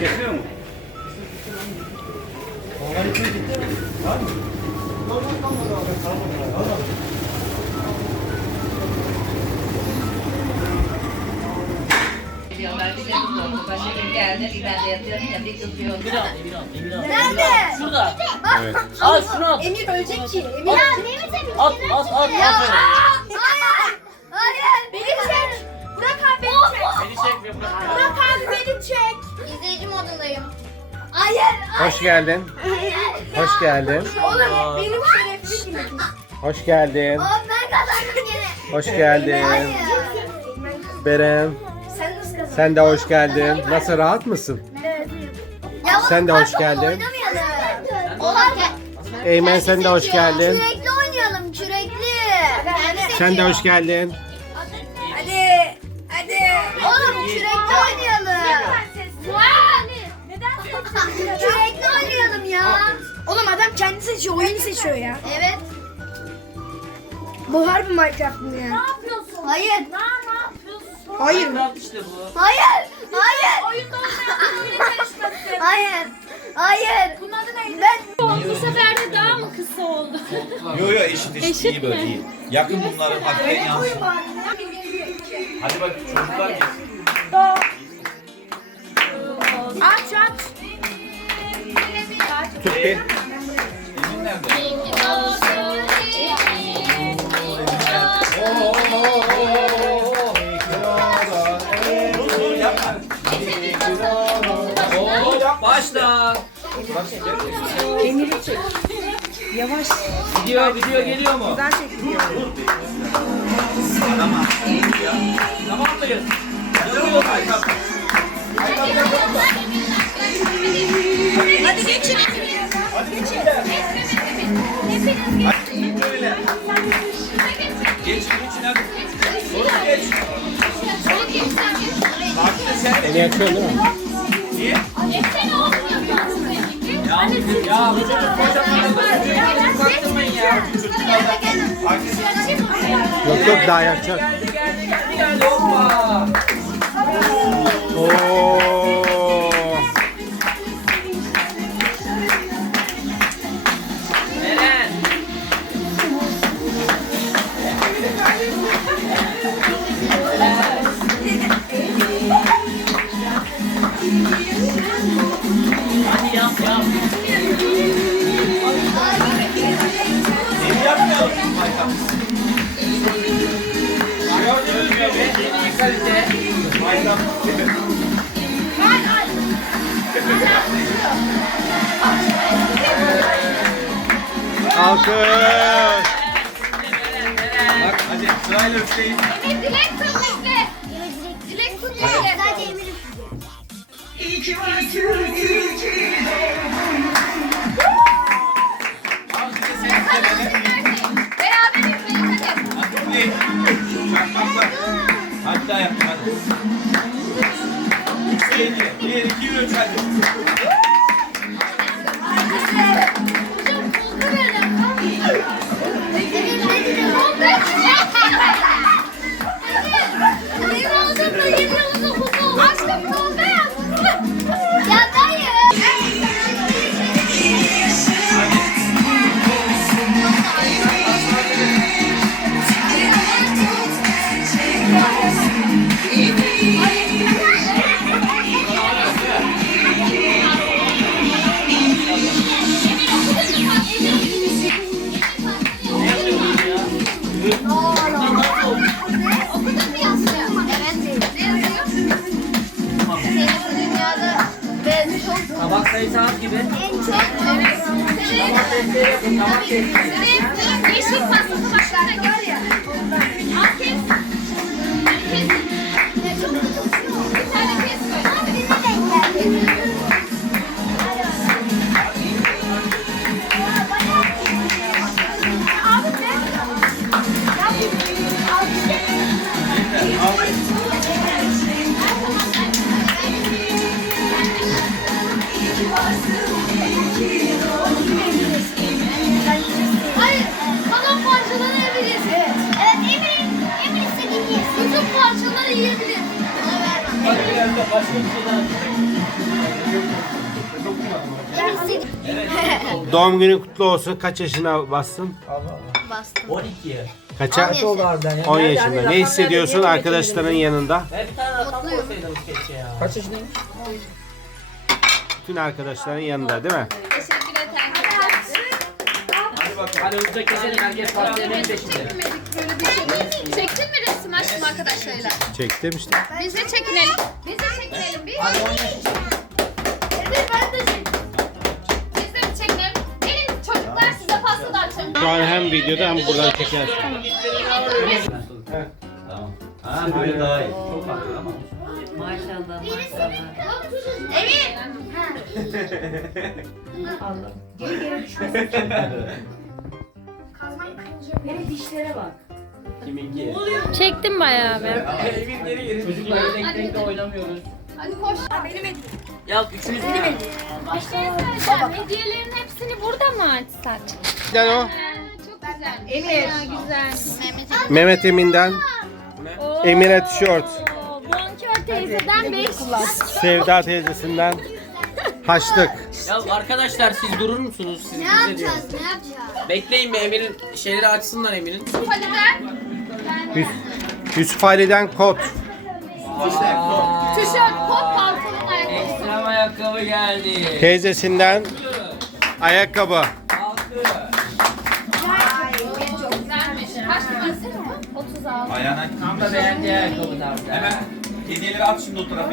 Getiriyor mu? Diyorlar bir de kız oldu. Başka gün geldi. Bir ben de yatıyorum ya bir kızıyor. Bir an, bir an, bir an. Nerede? Şurada. Evet. Al şunu al. Emir ölecek ki. Emir. At. Ne mi At, at, at. Hayır. Hoş geldin. Hoş geldin. Oğlum benim şerefli gibi. Hoş geldin. Oğlum ben kazandım gene. Hoş geldin. Hayır. Berem. Sen nasıl kazandın? Sen de hoş geldin. Nasıl rahat mısın? Ya Sen de hoş geldin. Eymen sen de hoş geldin. Kürekli oynayalım kürekli. Sen de hoş geldin. Seçiyor, oyunu seçiyor ya. Evet. Bu harbi Minecraft mı ya? Hayır. Hayır. Minecraft işte bu. Hayır. Hayır. Oyunda Hayır. Hayır. Bunun adı neydi? Ben Bu sefer de daha mı kısa oldu? Yo yo eşit eşit, iyi böyle iyi. Yakın bunların hakikaten yansın. Hadi bak çocuklar gelsin. Aç aç. Tut bir. Emin nerede? Başla. Emir'i çek. Yavaş. Video, video geliyor mu? Güzel çek. Böyle. Geç geçin hadi. Doğru geç. Farklı sen. Beni yakıyorsun değil mi? Niye? Ya, ya bu çocuk kocaman da çocuğu baktırmayın ya. Yok yok daha yakacak. Geldi, geldi, geldi, geldi. Hoppa. Oo. Hadi yap, yap. Gördüğünüz gibi kalite. Maytap. Alkış. Bak hadi sırayla üfleyin. Dilek tut üfle. Dilek tut Sadece Emir'i Al işte sen üfle. Beraber üfleyin hadi. Hadi. Hadi daha yapın hadi. Tabak sayısı az gibi. en çok evet. Tabak sayısı. senin yeşil pastası başlarına gel ya. Al kes. Doğum günün kutlu olsun. Kaç yaşına bastın? Bastım. 12. Kaça? On oldu harbiden ya. 10 Nerede? yaşında. Ne hissediyorsun arkadaşların yanında? bir tane rakam Mutluyum. koysaydınız keşke ya. Kaç yaşındayım? Bütün arkadaşların yanında değil mi? Hadi bakalım. Hadi hızlıca keselim herkes partilerin peşinde. Çektin mi resim aşkım arkadaşlarıyla? Çektim işte. Biz de çekinelim. Biz de çekinelim. Biz Evet ben de çekeyim. Biz de mi çekinelim? Gelin çocuklar size pasta dağıtacağım. Şu an hem videoda hem buradan çekersin. Tamam. Ha böyle daha iyi. Çok farklı ama. Maşallah maşallah. Emir. Allah. Kiminki? Çektim bayağı be. Evin geri geri. Çocuklar tek tek de oynamıyoruz. Hadi koş. Ya üçünüz mü? Bir şey söyleyeceğim. Hediyelerin hepsini burada mı açsak? Gel o. Çok güzel. Emir. Güzel. Mehmet Emin'den Emine tişört. Bonkör teyzeden 5. Sevda teyzesinden haçlık. Ya arkadaşlar siz durur musunuz? Siz Ne bize yapacağız? Ne yapacağız? Bekleyin bir Emir'in şeyleri açsınlar Emir'in. Hadi ver. Yus- Yusuf Ali'den kot. Tişört, kot, pantolon, ayakkabı. Ekstrem ayakkabı geldi. Teyzesinden ayakkabı. Altı. Kaç numarası? 36. Ayağına Tam da beğendiği ayakkabı tarzı. Hemen hediyeleri at şimdi o tarafa.